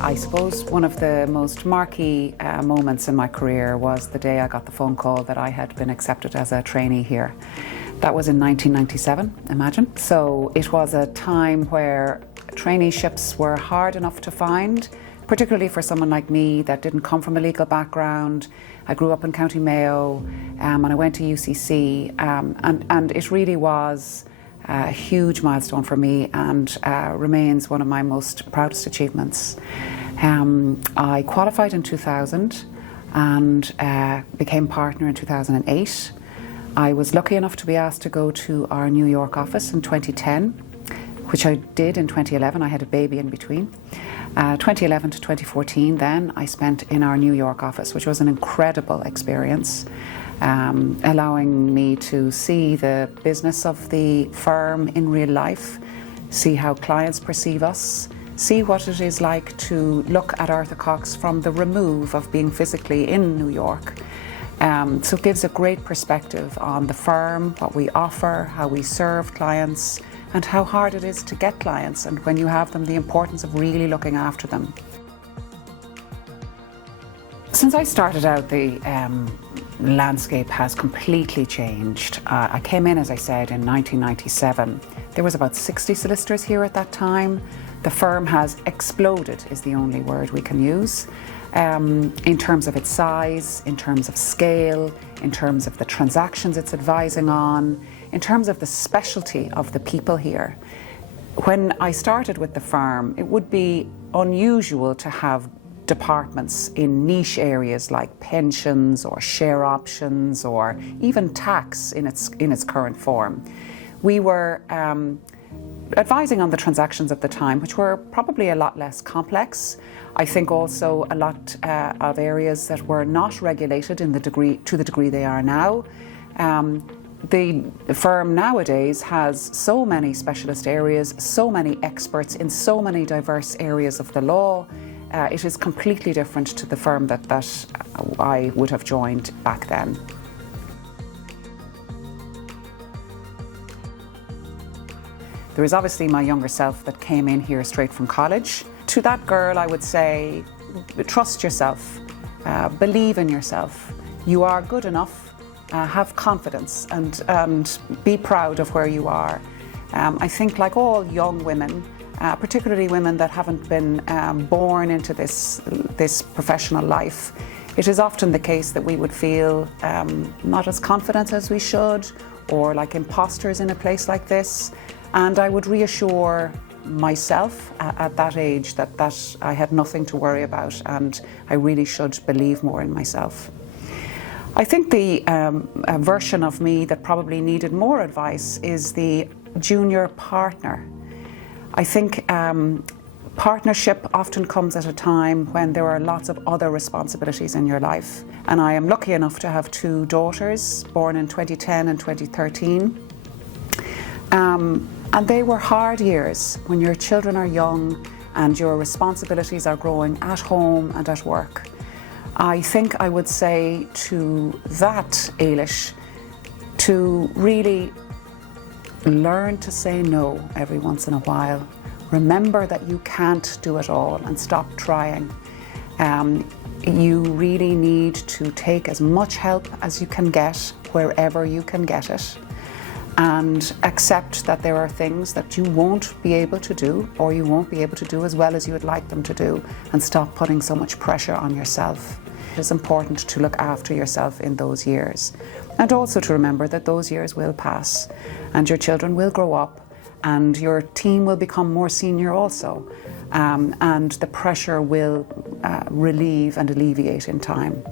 I suppose one of the most marquee moments in my career was the day I got the phone call that I had been accepted as a trainee here. That was in 1997, imagine. So it was a time where traineeships were hard enough to find, particularly for someone like me that didn't come from a legal background. I grew up in County Mayo and I went to UCC and it really was a huge milestone for me and remains one of my most proudest achievements. I qualified in 2000 and became partner in 2008. I was lucky enough to be asked to go to our New York office in 2010, which I did in 2011. I had a baby in between. 2011 to 2014 then I spent in our New York office, which was an incredible experience, allowing me to see the business of the firm in real life, see how clients perceive us, see what it is like to look at Arthur Cox from the remove of being physically in New York. So it gives a great perspective on the firm, what we offer, how we serve clients, and how hard it is to get clients, and when you have them, the importance of really looking after them. Since I started out, the landscape has completely changed. I came in, as I said, in 1997. There was about 60 solicitors here at that time. The firm has exploded, is the only word we can use, in terms of its size, in terms of scale, in terms of the transactions it's advising on, in terms of the specialty of the people here. When I started with the firm, it would be unusual to have departments in niche areas like pensions or share options or even tax in its current form. We were advising on the transactions of the time, which were probably a lot less complex. I think also a lot of areas that were not regulated to the degree they are now. The firm nowadays has so many specialist areas, so many experts in so many diverse areas of the law. It is completely different to the firm that I would have joined back then. There is obviously my younger self that came in here straight from college. To that girl, I would say, trust yourself, believe in yourself. You are good enough, have confidence, and be proud of where you are. I think, like all young women, particularly women that haven't been born into this professional life, it is often the case that we would feel not as confident as we should, or like imposters in a place like this. And I would reassure myself at that age that I had nothing to worry about, and I really should believe more in myself. I think the version of me that probably needed more advice is the junior partner. I think partnership often comes at a time when there are lots of other responsibilities in your life. And I am lucky enough to have two daughters born in 2010 and 2013. And they were hard years when your children are young and your responsibilities are growing at home and at work. I think I would say to that Ailish to really learn to say no every once in a while. Remember that you can't do it all and stop trying. You really need to take as much help as you can get wherever you can get it, and accept that there are things that you won't be able to do, or you won't be able to do as well as you would like them to do, and stop putting so much pressure on yourself. It is important to look after yourself in those years, and also to remember that those years will pass and your children will grow up and your team will become more senior also, and the pressure will relieve and alleviate in time.